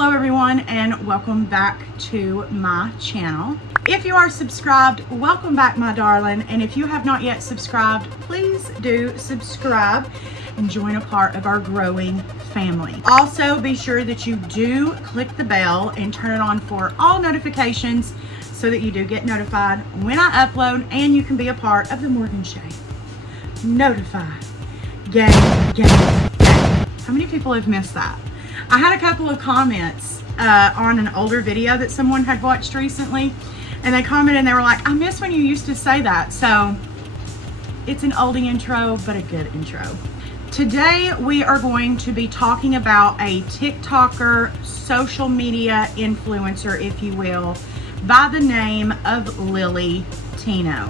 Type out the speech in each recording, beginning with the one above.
Hello everyone, and welcome back to my channel. If you are subscribed, welcome back my darling, and if you have not yet subscribed, please do subscribe and join a part of our growing family. Also, be sure that you do click the bell and turn it on for all notifications so that you do get notified when I upload, and you can be a part of the Morgan Shay Notify Gang. How many people have missed that? I had a couple of comments on an older video that someone had watched recently, and they commented and they were like, I miss when you used to say that. So it's an oldie intro, but a good intro. Today we are going to be talking about a TikToker, social media influencer, if you will, by the name of LiLLY TiNO.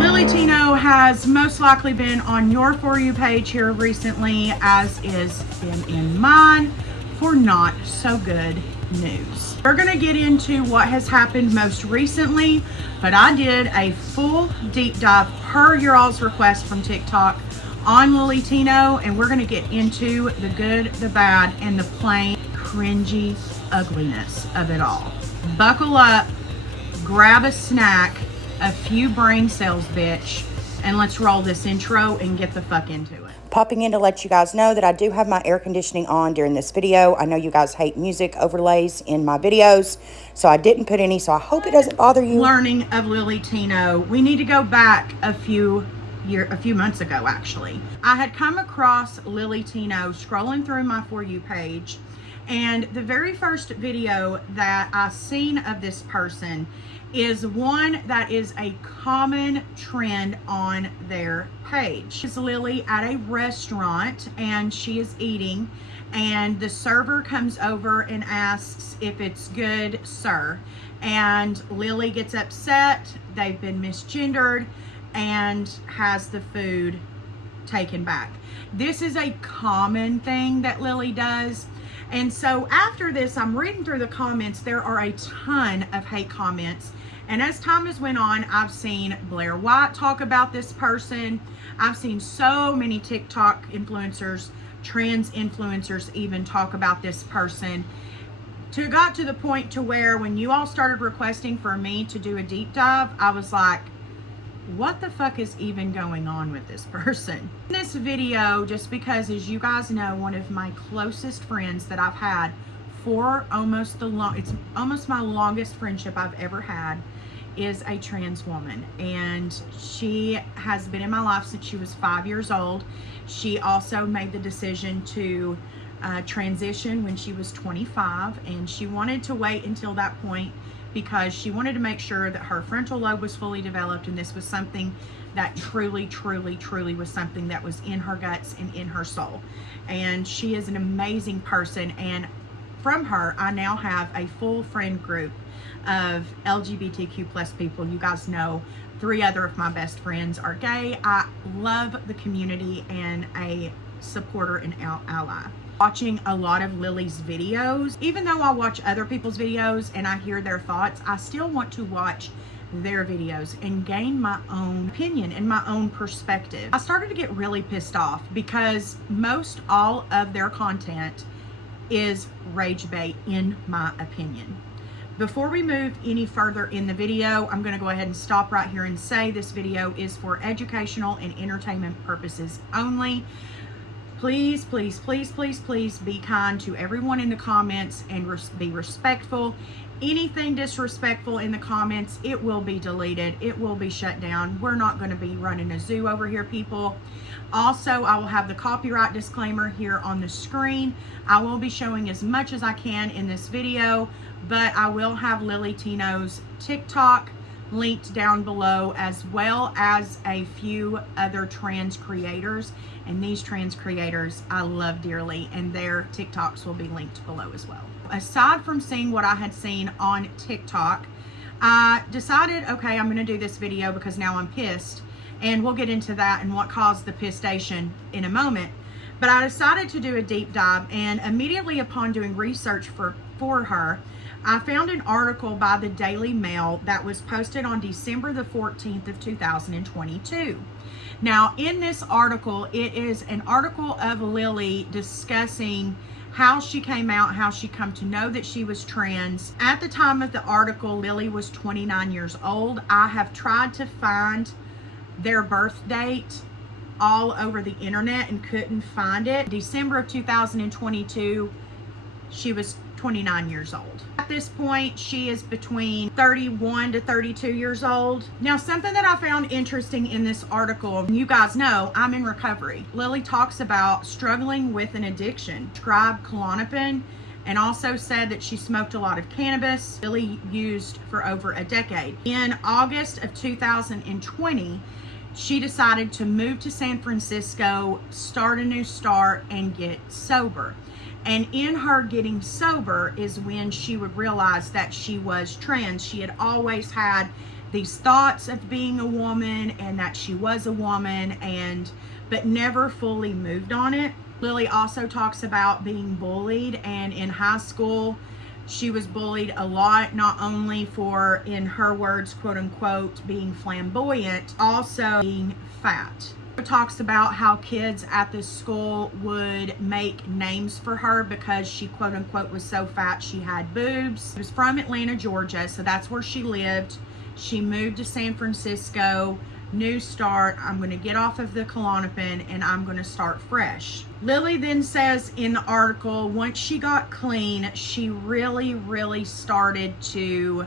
LiLLY TiNO has most likely been on your For You page here recently, as is been in mine, for not so good news. We're going to get into what has happened most recently, but I did a full deep dive per your all's request from TikTok on LiLLY TiNO, and we're going to get into the good, the bad, and the plain cringy ugliness of it all. Buckle up, grab a snack, a few brain cells, bitch, and let's roll this intro and get the fuck into it. Popping in to let you guys know that I do have my air conditioning on during this video. I know you guys hate music overlays in my videos, so I didn't put any, so I hope it doesn't bother you. Learning of LiLLY TiNO, we need to go back a few months ago actually. I had come across LiLLY TiNO scrolling through my For You page, and the very first video that I seen of this person is one that is a common trend on their page. It's LiLLY at a restaurant and she is eating, and the server comes over and asks if it's good, sir. And LiLLY gets upset, they've been misgendered, and has the food taken back. This is a common thing that LiLLY does. And so after this, I'm reading through the comments. There are a ton of hate comments. And as time has went on, I've seen Blair White talk about this person. I've seen so many TikTok influencers, trans influencers even talk about this person. It got to the point to where when you all started requesting for me to do a deep dive, I was like, what the fuck is even going on with this person? In this video, just because, as you guys know, one of my closest friends that I've had for it's almost my longest friendship I've ever had, is a trans woman, and she has been in my life since she was 5 years old. She also made the decision to transition when she was 25, and she wanted to wait until that point because she wanted to make sure that her frontal lobe was fully developed, and this was something that truly was something that was in her guts and in her soul. And she is an amazing person, and from her I now have a full friend group of LGBTQ plus people. You guys know 3 other of my best friends are gay. I love the community and a supporter and ally. Watching a lot of LiLLY's videos, even though I watch other people's videos and I hear their thoughts, I still want to watch their videos and gain my own opinion and my own perspective. I started to get really pissed off because most all of their content is rage bait, in my opinion. Before we move any further in the video, I'm going to go ahead and stop right here and say this video is for educational and entertainment purposes only. Please be kind to everyone in the comments and be respectful. Anything disrespectful in the comments, it will be deleted. It will be shut down. We're not going to be running a zoo over here, people. Also, I will have the copyright disclaimer here on the screen. I will be showing as much as I can in this video, but I will have LiLLY TiNO's TikTok linked down below, as well as a few other trans creators. And these trans creators I love dearly, and their TikToks will be linked below as well. Aside from seeing what I had seen on TikTok, I decided, okay, I'm going to do this video because now I'm pissed, and we'll get into that and what caused the pissation in a moment. But I decided to do a deep dive, and immediately upon doing research for her, I found an article by the Daily Mail that was posted on December the 14th of 2022. Now, in this article, it is an article of LiLLY discussing how she came out, how she come to know that she was trans. At the time of the article, Lily was 29 years old. I have tried to find their birth date all over the internet and couldn't find it. December of 2022, she was 29 years old. At this point, she is between 31 to 32 years old. Now, something that I found interesting in this article, you guys know I'm in recovery. Lily talks about struggling with an addiction, prescribed Klonopin, and also said that she smoked a lot of cannabis. Lily used for over a decade. In August of 2020, she decided to move to San Francisco, start a new start, and get sober. And in her getting sober is when she would realize that she was trans. She had always had these thoughts of being a woman and that she was a woman, but never fully moved on it. Lily also talks about being bullied, and in high school she was bullied a lot, not only for, in her words, quote unquote, being flamboyant, also being fat. It talks about how kids at this school would make names for her because she, quote unquote, was so fat she had boobs. She was from Atlanta, Georgia, so that's where she lived. She moved to San Francisco, new start. I'm going to get off of the Klonopin and I'm going to start fresh. Lily then says in the article, once she got clean, she really started to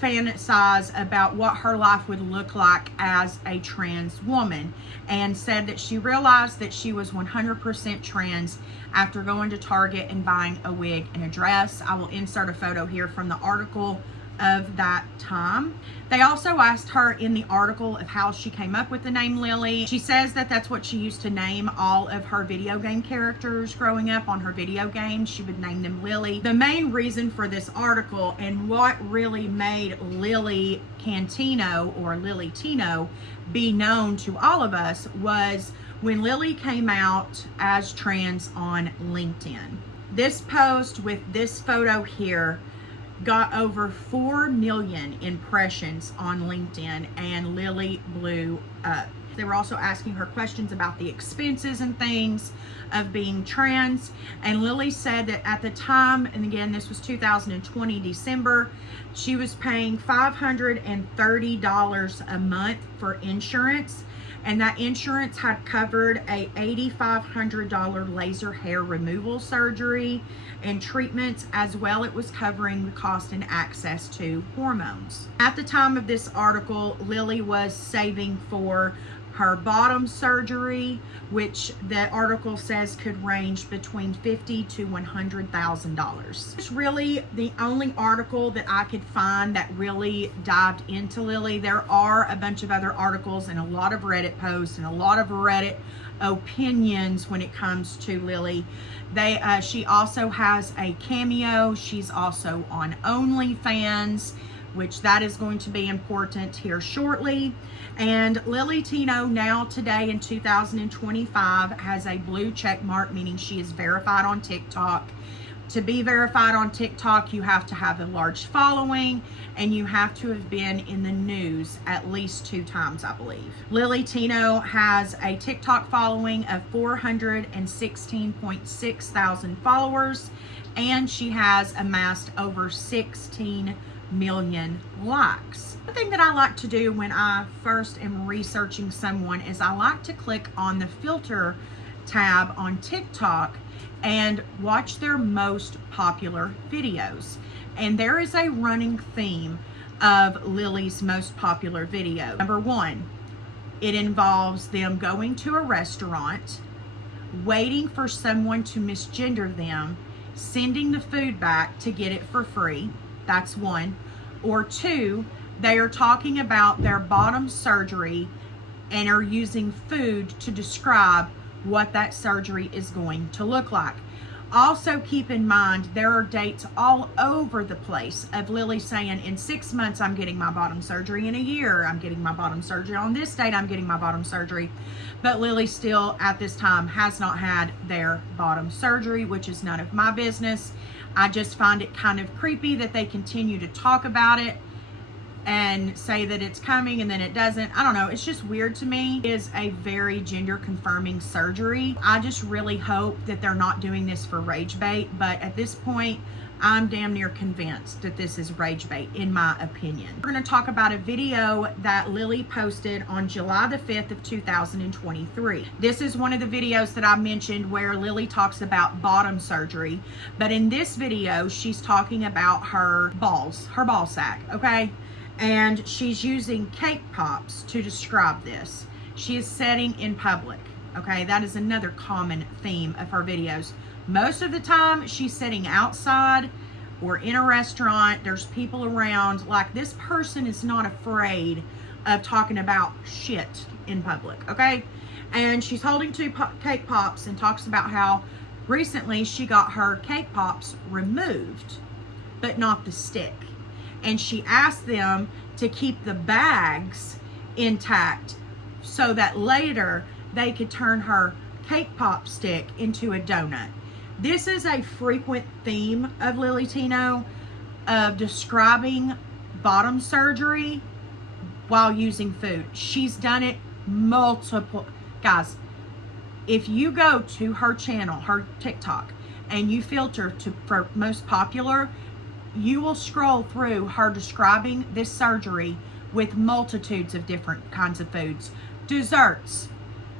fantasize about what her life would look like as a trans woman, and said that she realized that she was 100% trans after going to Target and buying a wig and a dress. I will insert a photo here from the article of that time. They also asked her in the article of how she came up with the name Lily. She says that that's what she used to name all of her video game characters growing up on her video games. She would name them Lily. The main reason for this article and what really made Lily Cantino or Lily TiNO be known to all of us was when Lily came out as trans on LinkedIn. This post with this photo here got over 4 million impressions on LinkedIn, and Lily blew up. They were also asking her questions about the expenses and things of being trans, and Lily said that at the time, and again this was 2020 December, she was paying $530 a month for insurance, and that insurance had covered a $8,500 laser hair removal surgery and treatments, as well it was covering the cost and access to hormones. At the time of this article, Lily was saving for her bottom surgery, which the article says could range between $50,000 to $100,000. It's really the only article that I could find that really dived into Lily. There are a bunch of other articles and a lot of Reddit posts and a lot of Reddit opinions when it comes to Lily. She also has a cameo. She's also on OnlyFans, which that is going to be important here shortly. And Lily TiNO now today in 2025 has a blue check mark, meaning she is verified on TikTok. To be verified on TikTok, you have to have a large following and you have to have been in the news at least 2 times, I believe. Lily TiNO has a TikTok following of 416.6 thousand followers, and she has amassed over 16 million likes. One thing that I like to do when I first am researching someone is I like to click on the filter tab on TikTok and watch their most popular videos. And there is a running theme of Lily's most popular video. Number 1, it involves them going to a restaurant, waiting for someone to misgender them, sending the food back to get it for free. That's 1. Or 2, they are talking about their bottom surgery and are using food to describe what that surgery is going to look like. Also keep in mind, there are dates all over the place of Lily saying in 6 months I'm getting my bottom surgery, in a year I'm getting my bottom surgery, on this date I'm getting my bottom surgery. But Lily still at this time has not had their bottom surgery, which is none of my business. I just find it kind of creepy that they continue to talk about it and say that it's coming and then it doesn't. I don't know. It's just weird to me. It is a very gender confirming surgery. I just really hope that they're not doing this for rage bait. But at this point, I'm damn near convinced that this is rage bait, in my opinion. We're going to talk about a video that LiLLY posted on July the 5th of 2023. This is one of the videos that I mentioned where LiLLY talks about bottom surgery. But in this video, she's talking about her balls, her ball sack, okay? And she's using cake pops to describe this. She is setting in public, okay? That is another common theme of her videos. Most of the time, she's sitting outside or in a restaurant. There's people around. Like, this person is not afraid of talking about shit in public, okay? And she's holding two cake pops and talks about how recently she got her cake pops removed, but not the stick. And she asked them to keep the bags intact so that later they could turn her cake pop stick into a donut. This is a frequent theme of LiLLY TiNO, of describing bottom surgery while using food. She's done it multiple. Guys, if you go to her channel, her TikTok, and you filter for most popular, you will scroll through her describing this surgery with multitudes of different kinds of foods. Desserts,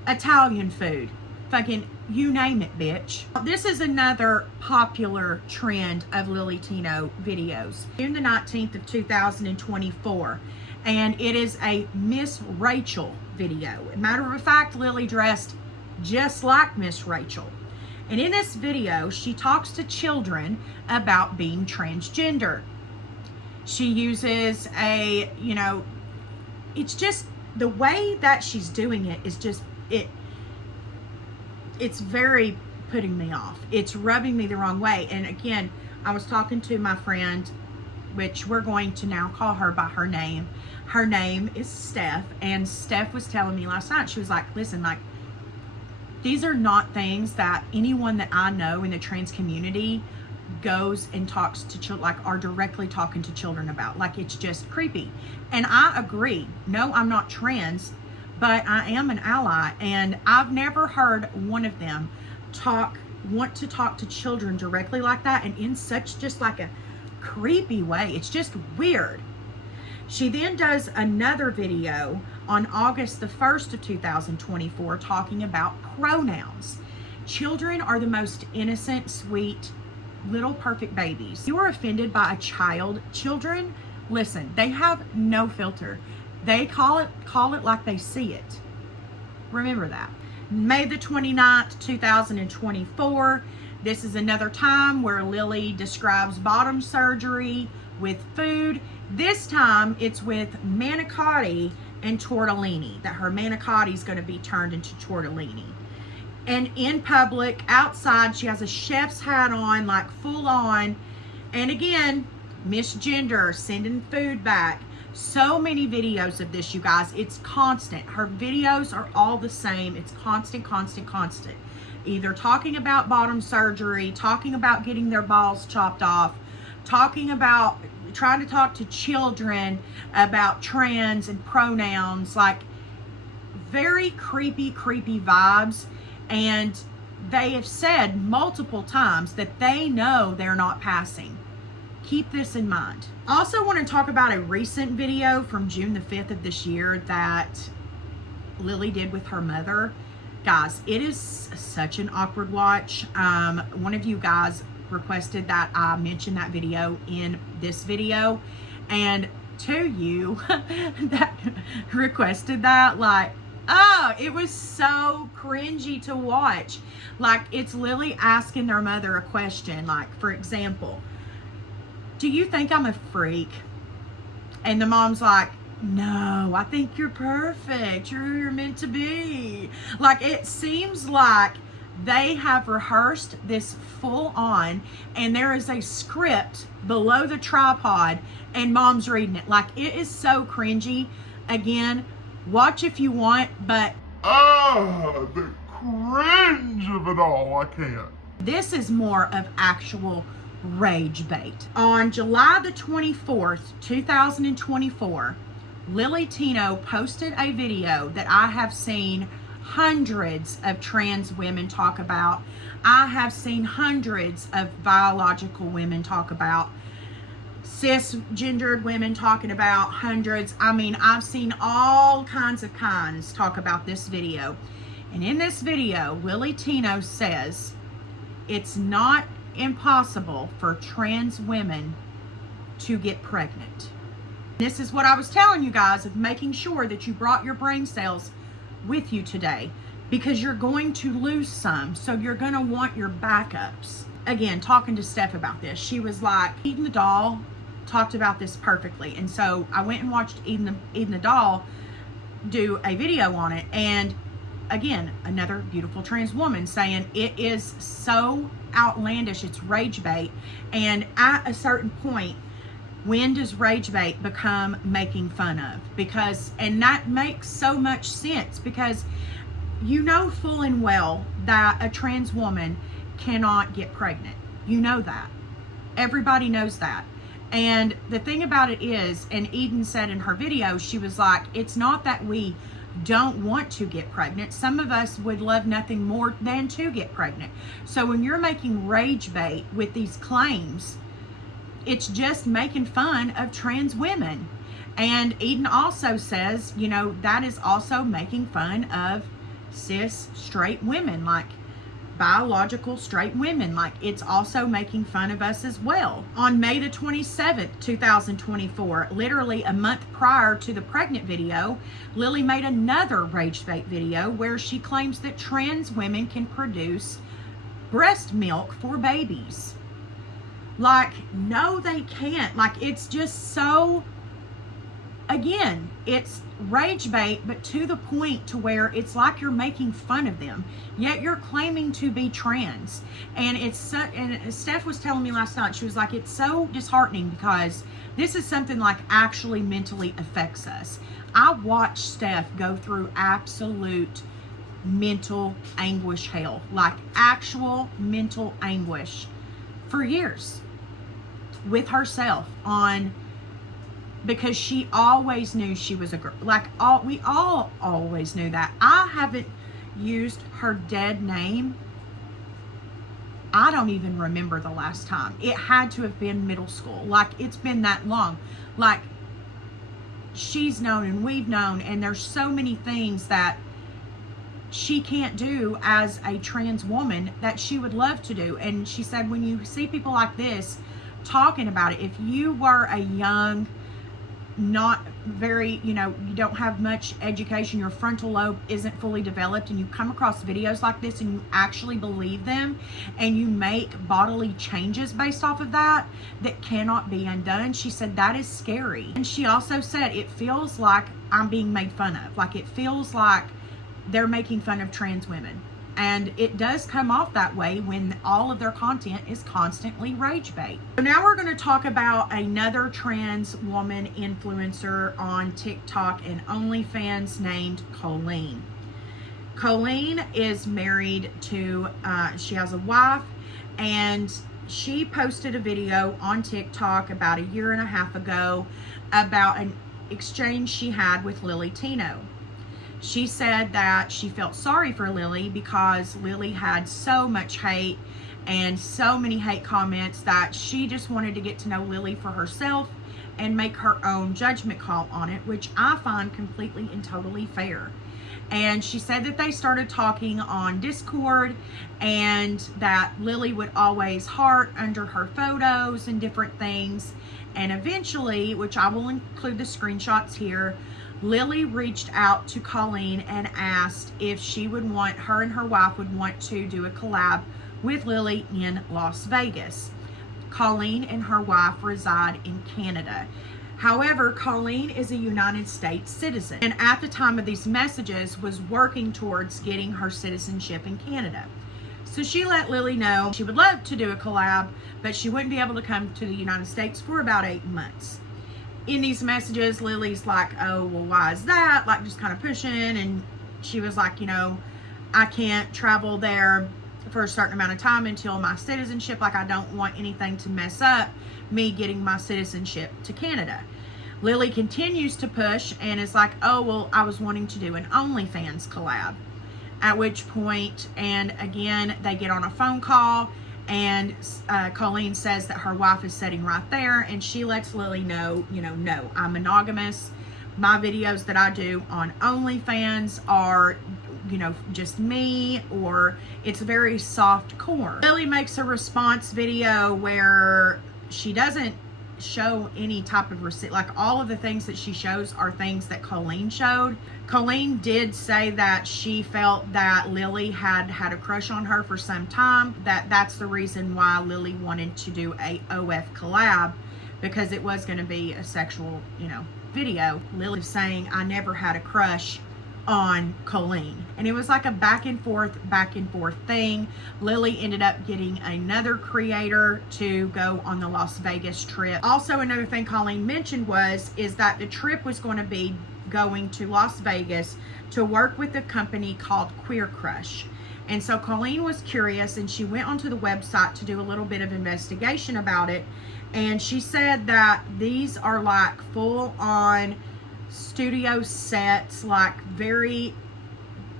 Italian food, fucking you name it, bitch. This is another popular trend of LiLLY TiNO videos. June the 19th of 2024. And it is a Miss Rachel video. Matter of fact, LiLLY dressed just like Miss Rachel. And in this video, she talks to children about being transgender. She uses a, you know, it's just the way that she's doing it is just, it's very putting me off. It's rubbing me the wrong way. And again, I was talking to my friend, which we're going to now call her by her name. Her name is Steph. And Steph was telling me last night, she was like, listen, like, these are not things that anyone that I know in the trans community goes and talks to children, like, are directly talking to children about. Like, it's just creepy. And I agree. No, I'm not trans, but I am an ally. And I've never heard one of them want to talk to children directly like that, and in such just like a creepy way. It's just weird. She then does another video on August the 1st of 2024 talking about pronouns. Children are the most innocent, sweet, little perfect babies. You are offended by a child. Children, listen, they have no filter. They call it like they see it. Remember that. May the 29th, 2024. This is another time where LiLLY describes bottom surgery with food. This time it's with manicotti and tortellini, that her manicotti is going to be turned into tortellini. And in public, outside, she has a chef's hat on, like full on. And again, misgender, sending food back. So many videos of this, you guys. It's constant. Her videos are all the same. It's constant, constant, constant. Either talking about bottom surgery, talking about getting their balls chopped off, talking about trying to talk to children about trans and pronouns, like very creepy vibes. And they have said multiple times that they know they're not passing. Keep this in mind. I also want to talk about a recent video from June the 5th of this year that LiLLY did with her mother. Guys, it is such an awkward watch. One of you guys requested that I mention that video in this video, and to you that requested that, like, oh, it was so cringy to watch. Like, it's LiLLY asking their mother a question, like, for example, do you think I'm a freak? And the mom's like, no, I think you're perfect. You're meant to be. Like, it seems like they have rehearsed this full on, and there is a script below the tripod, and mom's reading it. Like, it is so cringy. Again, watch if you want, but the cringe of it all, I can't. This is more of actual rage bait. On July the 24th, 2024, LiLLY TiNO posted a video that I have seen hundreds of trans women talk about. I have seen hundreds of biological women talk about, cisgendered women talking about, hundreds. I mean, I've seen all kinds talk about this video. And in this video, LiLLY TiNO says it's not impossible for trans women to get pregnant. This is what I was telling you guys, of making sure that you brought your brain cells with you today, because you're going to lose some, so you're going to want your backups. Again, talking to Steph about this, she was like, Eden the Doll talked about this perfectly, and so I went and watched Eden the Doll do a video on it, and again, another beautiful trans woman saying it is so outlandish, it's rage bait. And at a certain point, when does rage bait become making fun of? Because, and that makes so much sense, because you know full and well that a trans woman cannot get pregnant. You know that. Everybody knows that. And the thing about it is, and Eden said in her video, she was like, it's not that we don't want to get pregnant. Some of us would love nothing more than to get pregnant. So when you're making rage bait with these claims, it's just making fun of trans women. And Eden also says, you know, that is also making fun of cis straight women, like biological straight women. Like, it's also making fun of us as well. On May the 27th, 2024, literally a month prior to the pregnant video, LiLLY made another rage bait video where she claims that trans women can produce breast milk for babies. Like, no, they can't. Like, it's just so, again, it's rage bait, but to the point to where it's like you're making fun of them, yet you're claiming to be trans. And it's so, and Steph was telling me last night, she was like, it's so disheartening because this is something like actually mentally affects us. I watched Steph go through absolute mental anguish hell, like actual mental anguish for years with herself, on, because she always knew she was a girl. Like, we all always knew that. I haven't used her dead name. I don't even remember the last time. It had to have been middle school. Like, it's been that long. Like, she's known and we've known, and there's so many things that she can't do as a trans woman that she would love to do. And she said, when you see people like this talking about it, if you were a young, not very, you know, you don't have much education, your frontal lobe isn't fully developed, and you come across videos like this and you actually believe them, and you make bodily changes based off of that cannot be undone, she said that is scary. And she also said it feels like I'm being made fun of. Like, it feels like they're making fun of trans women. And it does come off that way when all of their content is constantly rage bait. So now we're going to talk about another trans woman influencer on TikTok and OnlyFans named Colleen. Colleen is married to, she has a wife, and she posted a video on TikTok about 1.5 years ago about an exchange she had with LiLLY TiNO. She said that she felt sorry for LiLLY because LiLLY had so much hate and so many hate comments that she just wanted to get to know LiLLY for herself and make her own judgment call on it, which I find completely and totally fair. And she said that they started talking on Discord, and that LiLLY would always heart under her photos and different things. And eventually, which I will include the screenshots here, LiLLY reached out to Colleen and asked if she would want, her and her wife would want to do a collab with LiLLY in Las Vegas. Colleen and her wife reside in Canada. However, Colleen is a United States citizen, and at the time of these messages was working towards getting her citizenship in Canada. So she let LiLLY know she would love to do a collab, but she wouldn't be able to come to the United States for about 8 months. In these messages, LiLLY's like, oh, well, why is that? Like, just kind of pushing. And she was like, you know, I can't travel there for a certain amount of time until my citizenship. Like, I don't want anything to mess up me getting my citizenship to Canada. LiLLY continues to push and is like, oh, well, I was wanting to do an OnlyFans collab. At which point, and again, they get on a phone call, and Colleen says that her wife is sitting right there, and she lets LiLLY know, no, I'm monogamous. My videos that I do on OnlyFans are, just me, or it's very soft core. LiLLY makes a response video where she doesn't show any type of receipt. Like, all of the things that she shows are things that Colleen showed. Colleen did say that she felt that LiLLY had a crush on her for some time, that's the reason why LiLLY wanted to do a OF collab, because it was going to be a sexual, video. LiLLY was saying, I never had a crush on Colleen, and it was like a back and forth thing. LiLLY ended up getting another creator to go on the Las Vegas trip. Also, another thing Colleen mentioned is that the trip was going to be going to Las Vegas to work with a company called Queer Crush. And so Colleen was curious, and she went onto the website to do a little bit of investigation about it, and she said that these are like full-on studio sets, like very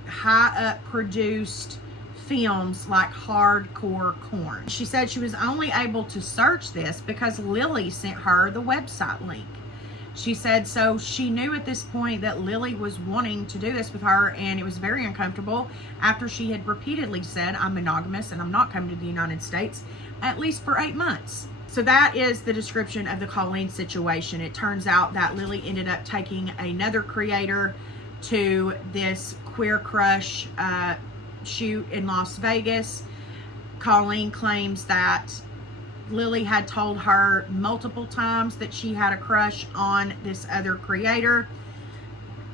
high up produced films, like hardcore corn. She said she was only able to search this because LiLLY sent her the website link. She said, so she knew at this point that LiLLY was wanting to do this with her, and it was very uncomfortable after she had repeatedly said, I'm monogamous and I'm not coming to the United States, at least for 8 months. So that is the description of the Colleen situation. It turns out that LiLLY ended up taking another creator to this Queer Crush shoot in Las Vegas. Colleen claims that LiLLY had told her multiple times that she had a crush on this other creator.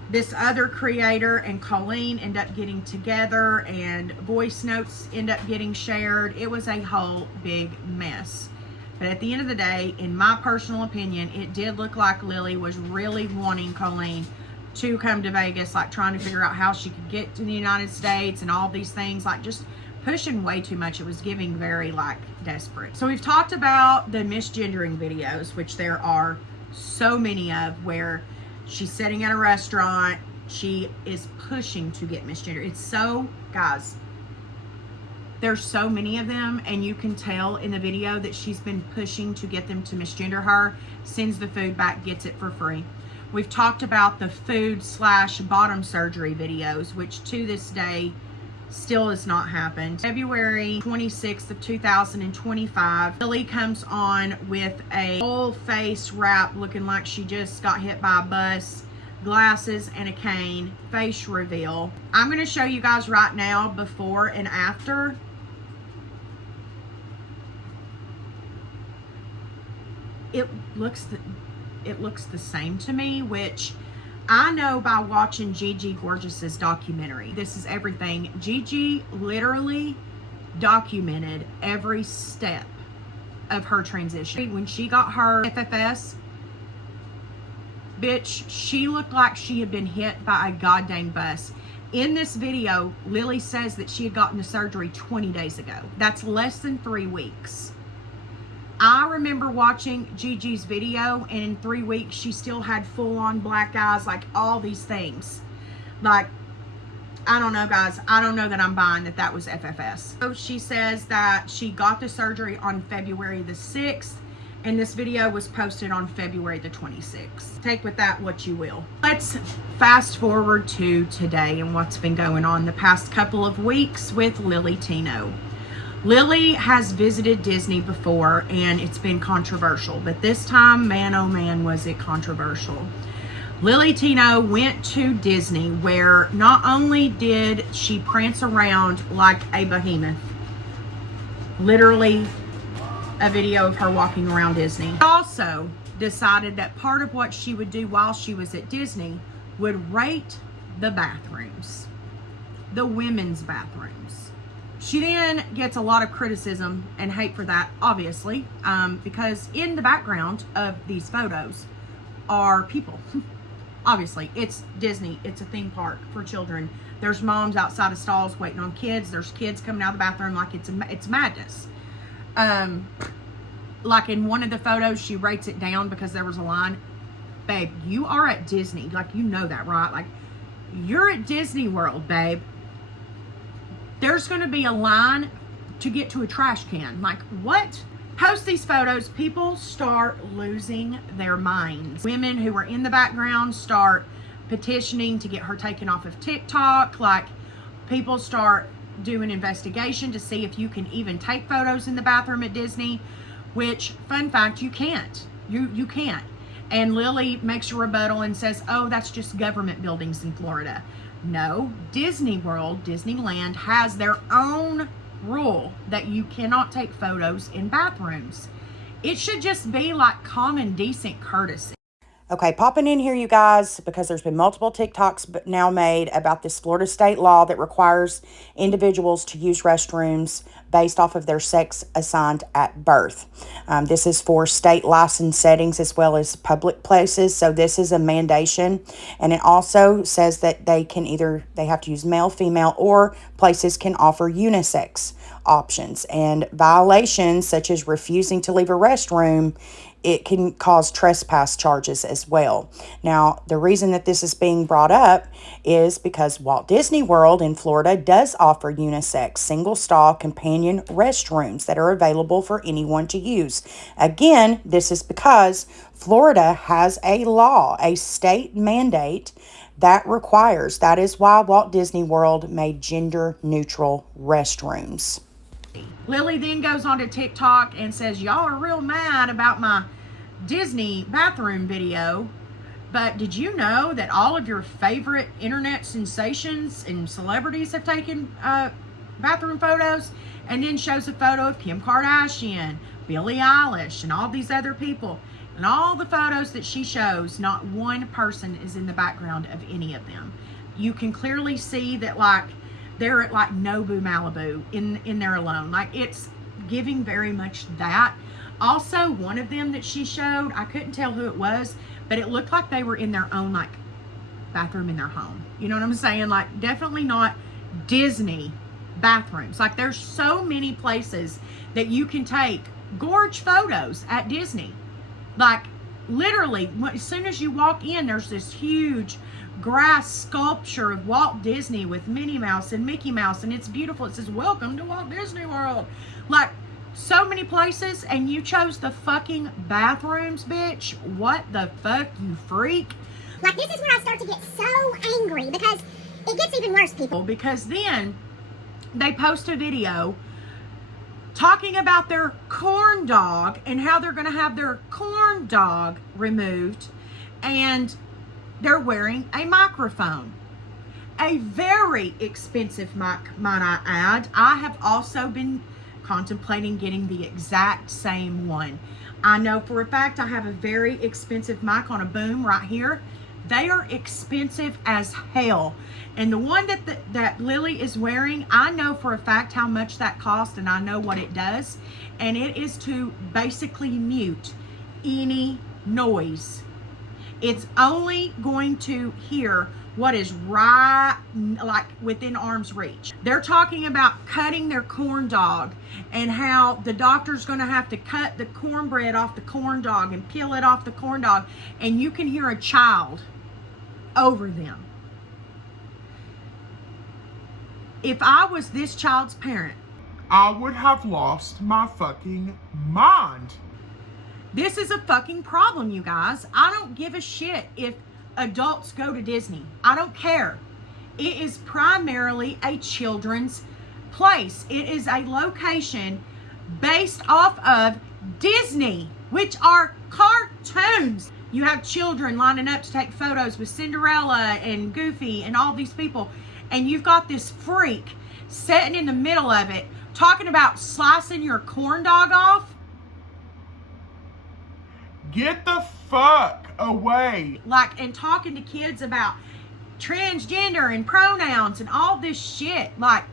This other creator and Colleen end up getting together, and voice notes end up getting shared. It was a whole big mess. But at the end of the day, in my personal opinion, it did look like LiLLY was really wanting Colleen to come to Vegas, like trying to figure out how she could get to the United States and all these things, like just pushing way too much. It was giving very like desperate. So we've talked about the misgendering videos, which there are so many of, where she's sitting at a restaurant, she is pushing to get misgendered. It's so, guys, there's so many of them, and you can tell in the video that she's been pushing to get them to misgender her, sends the food back, gets it for free. We've talked about the food/bottom surgery videos, which to this day still has not happened. February 26th of 2025, LiLLY comes on with a full face wrap looking like she just got hit by a bus, glasses and a cane, face reveal. I'm going to show you guys right now before and after. It looks the same to me, which I know by watching Gigi Gorgeous's documentary. This is everything. Gigi literally documented every step of her transition. When she got her FFS, bitch, she looked like she had been hit by a goddamn bus. In this video, LiLLY says that she had gotten the surgery 20 days ago. That's less than 3 weeks. I remember watching Gigi's video, and in 3 weeks, she still had full-on black eyes, like all these things. Like, I don't know, guys. I don't know that I'm buying that was FFS. So she says that she got the surgery on February the 6th, and this video was posted on February the 26th. Take with that what you will. Let's fast forward to today and what's been going on the past couple of weeks with LiLLY TiNO. LiLLY has visited Disney before, and it's been controversial, but this time, man oh man, was it controversial. LiLLY TiNO went to Disney, where not only did she prance around like a behemoth, literally a video of her walking around Disney, she also decided that part of what she would do while she was at Disney would rate the bathrooms, the women's bathrooms. She then gets a lot of criticism and hate for that, obviously, because in the background of these photos are people. obviously it's Disney, it's a theme park for children. There's moms outside of stalls waiting on kids. There's kids coming out of the bathroom like it's madness. Like in one of the photos, she rates it down because there was a line. Babe, you are at Disney. Like, you know that, right? Like, you're at Disney World, babe. There's going to be a line to get to a trash can. Like, what? Post these photos, people start losing their minds. Women who are in the background start petitioning to get her taken off of TikTok. Like, people start doing investigation to see if you can even take photos in the bathroom at Disney, which, fun fact, you can't. You can't. And LiLLY makes a rebuttal and says, oh, that's just government buildings in Florida. No, Disney World, Disneyland has their own rule that you cannot take photos in bathrooms. It should just be like common decent courtesy. Okay, popping in here, you guys, because there's been multiple TikToks now made about this Florida state law that requires individuals to use restrooms based off of their sex assigned at birth. This is for state license settings as well as public places. So this is a mandation. And it also says that they have to use male, female, or places can offer unisex options. And violations such as refusing to leave a restroom, it can cause trespass charges as well. Now, the reason that this is being brought up is because Walt Disney World in Florida does offer unisex, single-stall companion restrooms that are available for anyone to use. Again, this is because Florida has a law, a state mandate that requires. That is why Walt Disney World made gender-neutral restrooms. LiLLY then goes on to TikTok and says, y'all are real mad about my Disney bathroom video, but did you know that all of your favorite internet sensations and celebrities have taken bathroom photos? And then shows a photo of Kim Kardashian, Billie Eilish, and all these other people. And all the photos that she shows, not one person is in the background of any of them. You can clearly see that, like, they're at like Nobu Malibu in there alone. Like, it's giving very much that. Also, one of them that she showed, I couldn't tell who it was, but it looked like they were in their own like bathroom in their home. You know what I'm saying? Like, definitely not Disney bathrooms. Like, there's so many places that you can take gorge photos at Disney. Like, literally, as soon as you walk in, there's this huge grass sculpture of Walt Disney with Minnie Mouse and Mickey Mouse, and it's beautiful. It says, welcome to Walt Disney World. Like, so many places, and you chose the fucking bathrooms, bitch. What the fuck, you freak? Like, this is where I start to get so angry, because it gets even worse, people. Because then they post a video talking about their corn dog and how they're going to have their corn dog removed, and they're wearing a microphone. A very expensive mic, might I add. I have also been contemplating getting the exact same one. I know for a fact I have a very expensive mic on a boom right here. They are expensive as hell. And the one that LiLLY is wearing, I know for a fact how much that costs, and I know what it does. And it is to basically mute any noise. It's only going to hear what is right, like, within arm's reach. They're talking about cutting their corn dog and how the doctor's going to have to cut the cornbread off the corn dog and peel it off the corn dog, and you can hear a child over them. If I was this child's parent, I would have lost my fucking mind. this is a fucking problem, you guys. I don't give a shit if adults go to Disney. I don't care. It is primarily a children's place. It is a location based off of Disney, which are cartoons. You have children lining up to take photos with Cinderella and Goofy and all these people, and you've got this freak sitting in the middle of it talking about slicing your corn dog off. Get the fuck away. Like, and talking to kids about transgender and pronouns and all this shit. Like,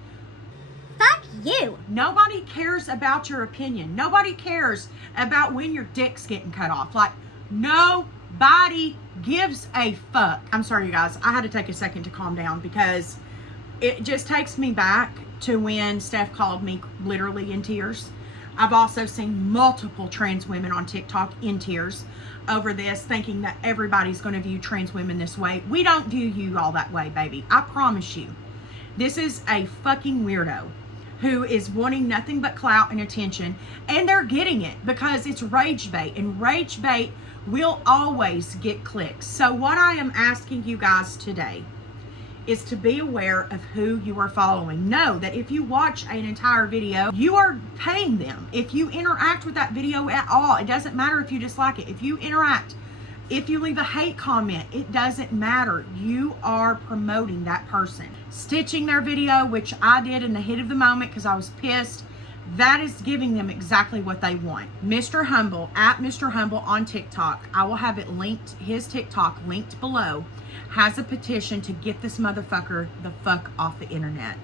Fuck you. nobody cares about your opinion. Nobody cares about when your dick's getting cut off. Like, nobody Nobody gives a fuck. I'm sorry, you guys. I had to take a second to calm down because it just takes me back to when Steph called me literally in tears. I've also seen multiple trans women on TikTok in tears over this, thinking that everybody's going to view trans women this way. We don't view you all that way, baby. I promise you. This is a fucking weirdo who is wanting nothing but clout and attention, and they're getting it because it's rage bait, and rage bait will always get clicks. So what I am asking you guys today is to be aware of who you are following. Know that if you watch an entire video, you are paying them. If you interact with that video at all, it doesn't matter if you dislike it. If you interact, if you leave a hate comment, it doesn't matter. You are promoting that person. Stitching their video, which I did in the heat of the moment because I was pissed, that is giving them exactly what they want. Mr. Humble, at Mr. Humble on TikTok, I will have it linked, his TikTok linked below, has a petition to get this motherfucker the fuck off the internet.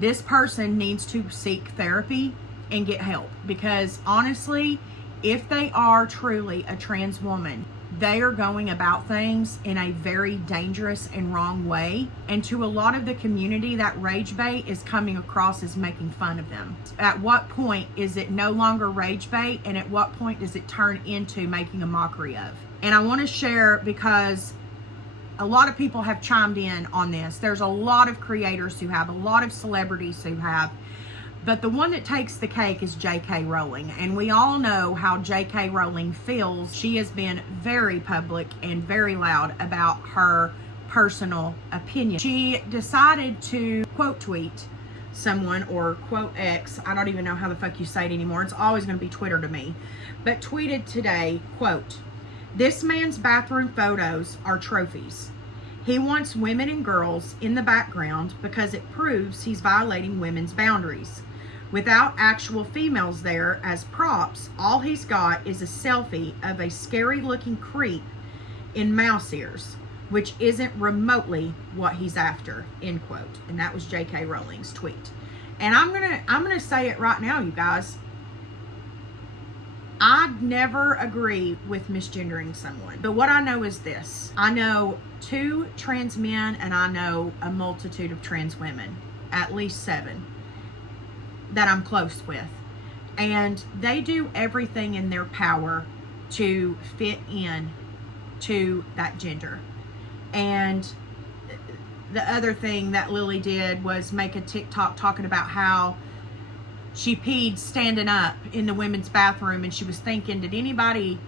This person needs to seek therapy and get help, because honestly, if they are truly a trans woman, they are going about things in a very dangerous and wrong way. And to a lot of the community, that rage bait is coming across as making fun of them. At what point is it no longer rage bait, and at what point does it turn into making a mockery of? And I want to share, because a lot of people have chimed in on this. There's a lot of creators who have, a lot of celebrities who have, but the one that takes the cake is J.K. Rowling. And we all know how J.K. Rowling feels. She has been very public and very loud about her personal opinion. She decided to quote tweet someone, or quote X. I don't even know how the fuck you say it anymore. It's always going to be Twitter to me. But tweeted today, quote, "This man's bathroom photos are trophies. He wants women and girls in the background because it proves he's violating women's boundaries. Without actual females there as props, all he's got is a selfie of a scary looking creep in mouse ears, which isn't remotely what he's after," end quote. And that was J.K. Rowling's tweet. And I'm gonna say it right now, you guys. I'd never agree with misgendering someone. But what I know is this. I know 2 trans men, and I know a multitude of trans women, at least 7, that I'm close with. And they do everything in their power to fit in to that gender. And the other thing that LiLLY did was make a TikTok talking about how she peed standing up in the women's bathroom, and she was thinking, did anybody,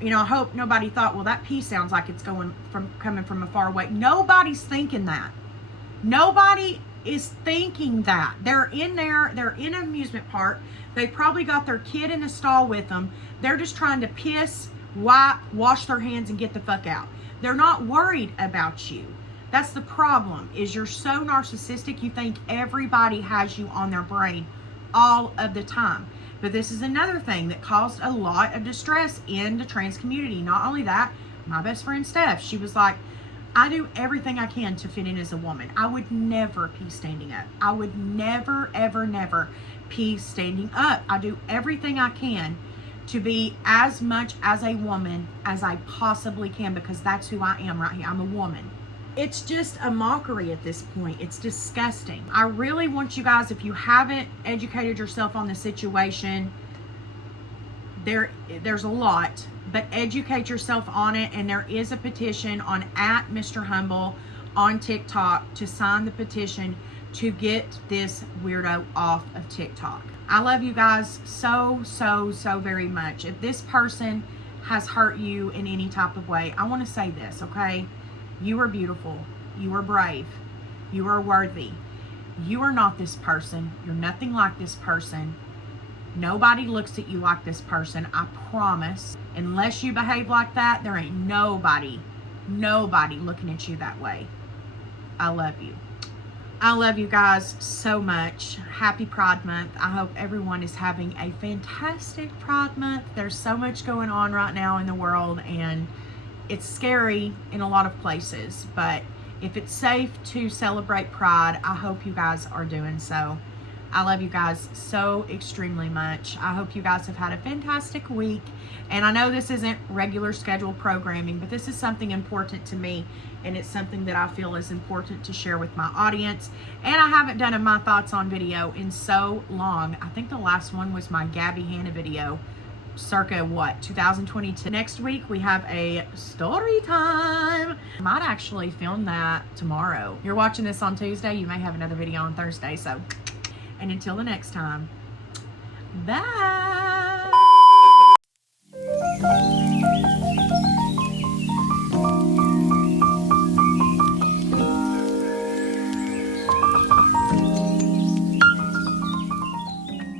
I hope nobody thought, well, that pee sounds like it's coming from a far away. Nobody's thinking that. Nobody is thinking that. They're in there, they're in an amusement park. They probably got their kid in the stall with them. They're just trying to piss, wipe, wash their hands, and get the fuck out. They're not worried about you. That's the problem, is you're so narcissistic, you think everybody has you on their brain all of the time. But this is another thing that caused a lot of distress in the trans community. Not only that, my best friend Steph, she was like, I do everything I can to fit in as a woman. I would never pee standing up. I would never, ever, never pee standing up. I do everything I can to be as much as a woman as I possibly can, because that's who I am right here. I'm a woman. It's just a mockery at this point. It's disgusting. I really want you guys, if you haven't educated yourself on the situation, there's a lot, but educate yourself on it. And there is a petition on at Mr. Humble on TikTok to sign the petition to get this weirdo off of TikTok. I love you guys so, so, so very much. If this person has hurt you in any type of way, I want to say this, okay? You are beautiful. You are brave. You are worthy. You are not this person. You're nothing like this person. Nobody looks at you like this person. I promise. Unless you behave like that, there ain't nobody looking at you that way. I love you. I love you guys so much. Happy Pride Month. I hope everyone is having a fantastic Pride Month. There's so much going on right now in the world, and it's scary in a lot of places, but if it's safe to celebrate Pride, I hope you guys are doing so. I love you guys so extremely much. I hope you guys have had a fantastic week. And I know this isn't regular scheduled programming, but this is something important to me, and it's something that I feel is important to share with my audience. And I haven't done a My Thoughts on video in so long. I think the last one was my Gabby Hanna video, circa what, 2022. Next week we have a story time. I might actually film that tomorrow. You're watching this on Tuesday, you may have another video on Thursday. So, and until the next time, bye.